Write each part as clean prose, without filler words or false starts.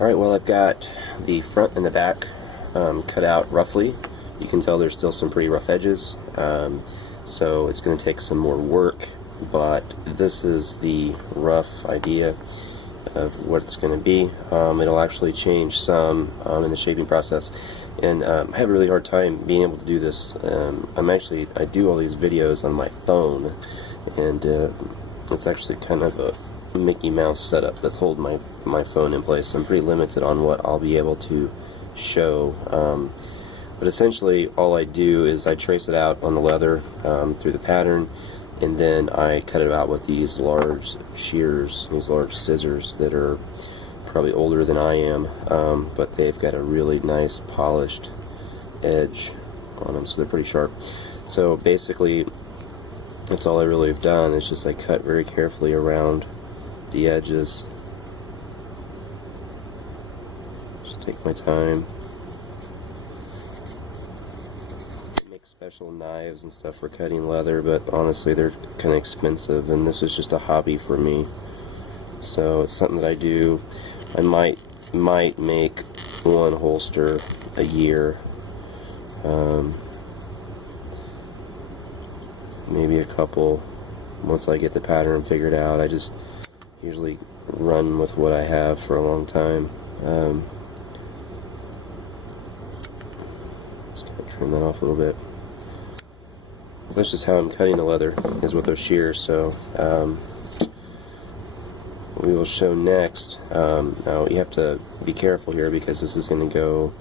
Alright, well, I've got the front and the back cut out roughly. You can tell there's still some pretty rough edges, so it's going to take some more work, but this is the rough idea of what it's going to be. It'll actually change some in the shaping process, and I have a really hard time being able to do this. I do all these videos on my phone, and it's actually kind of a Mickey Mouse setup that's holding my phone in place, so I'm pretty limited on what I'll be able to show. But essentially all I do is I trace it out on the leather through the pattern, and then I cut it out with these large shears, these large scissors that are probably older than I am, but they've got a really nice polished edge on them, so they're pretty sharp. So basically that's all I really have done. It's just I cut very carefully around the edges. Just take my time. Make special knives and stuff for cutting leather, but honestly they're kind of expensive, and this is just a hobby for me. So it's something that I do. I might make one holster a year, maybe a couple once I get the pattern figured out. I just usually run with what I have for a long time. Just kind of trim that off a little bit. That's just how I'm cutting the leather, is with those shears. So we will show next. Now you have to be careful here because this is going to go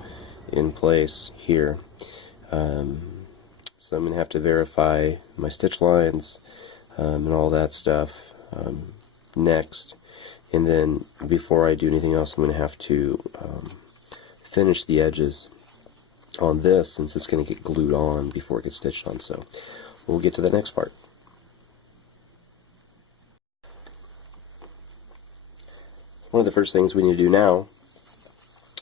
in place here. So I'm going to have to verify my stitch lines and all that stuff next, and then before I do anything else I'm going to have to finish the edges on this, since it's going to get glued on before it gets stitched on. So we'll get to the next part. One of the first things we need to do now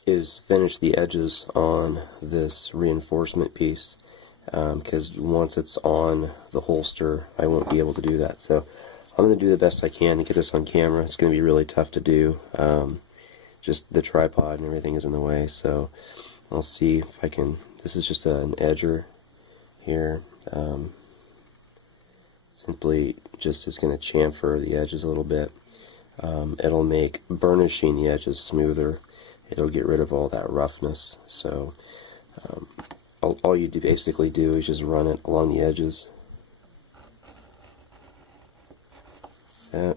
is finish the edges on this reinforcement piece, because once it's on the holster I won't be able to do that. So I'm going to do the best I can to get this on camera. It's going to be really tough to do. Just the tripod and everything is in the way, so I'll see if I can. This is just an edger here. Simply just is going to chamfer the edges a little bit. It'll make burnishing the edges smoother. It'll get rid of all that roughness. So all you basically do is just run it along the edges. That.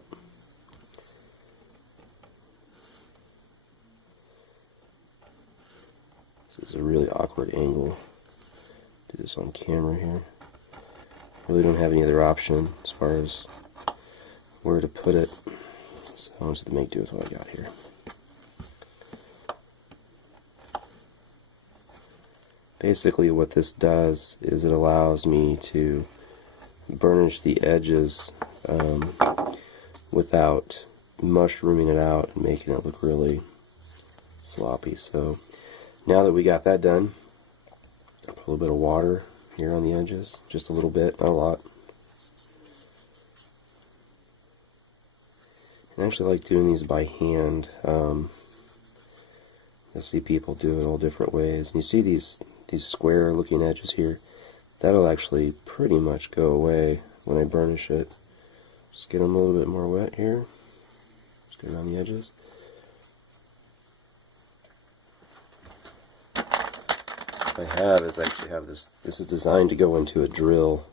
This is a really awkward angle. Do this on camera here. Really don't have any other option as far as where to put it, so I'll just have to make do with what I got here. Basically what this does is it allows me to burnish the edges without mushrooming it out and making it look really sloppy. So now that we got that done, I'll put a little bit of water here on the edges, just a little bit, not a lot. I actually like doing these by hand. You'll see people do it all different ways. And you see these square looking edges here, that'll actually pretty much go away when I burnish it. Just get them a little bit more wet here. Just get around the edges. What I have is actually have this. This is designed to go into a drill,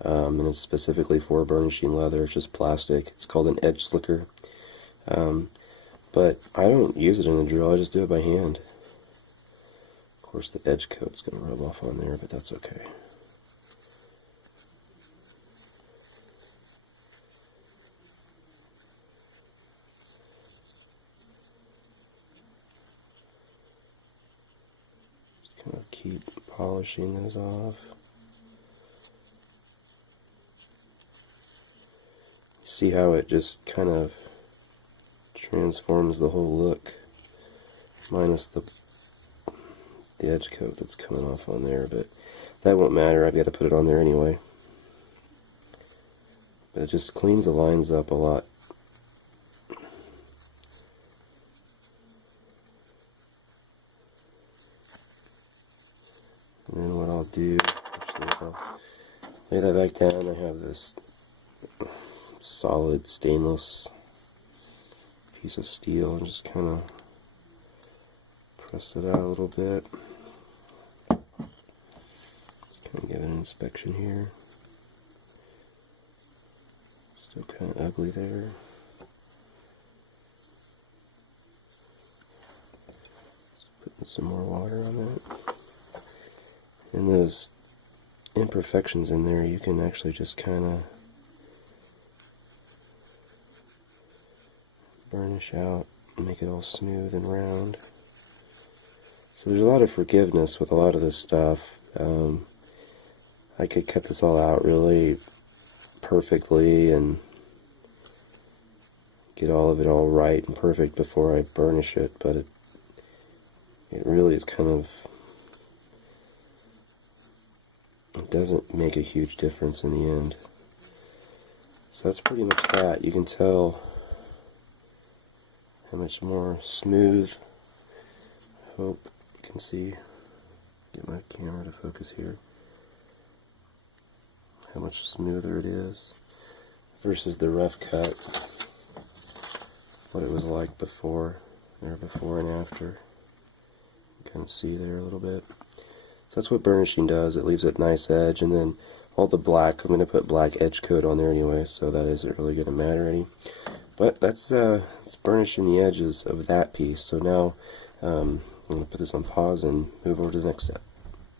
and it's specifically for burnishing leather. It's just plastic. It's called an edge slicker. But I don't use it in the drill. I just do it by hand. Of course, the edge coat's going to rub off on there, but that's okay. Kind of keep polishing those off. See how it just kind of transforms the whole look, minus the edge coat that's coming off on there, but that won't matter. I've got to put it on there anyway. But it just cleans the lines up a lot. do, actually, is I'll lay that back down. I have this solid stainless piece of steel and just kind of press it out a little bit. Just kind of give it an inspection here. Still kind of ugly there. Just putting some more water on that. And those imperfections in there, you can actually just kind of burnish out and make it all smooth and round. So there's a lot of forgiveness with a lot of this stuff. I could cut this all out really perfectly and get all of it all right and perfect before I burnish it, but it really is kind of, it doesn't make a huge difference in the end. So that's pretty much that. You can tell how much more smooth. I hope you can see, get my camera to focus here, how much smoother it is versus the rough cut, what it was like before, or before and after. You kind of see there a little bit. So that's what burnishing does. It leaves a nice edge, and then all the black, I'm going to put black edge coat on there anyway, so that isn't really going to matter any. But that's it's burnishing the edges of that piece. So now I'm going to put this on pause and move over to the next step.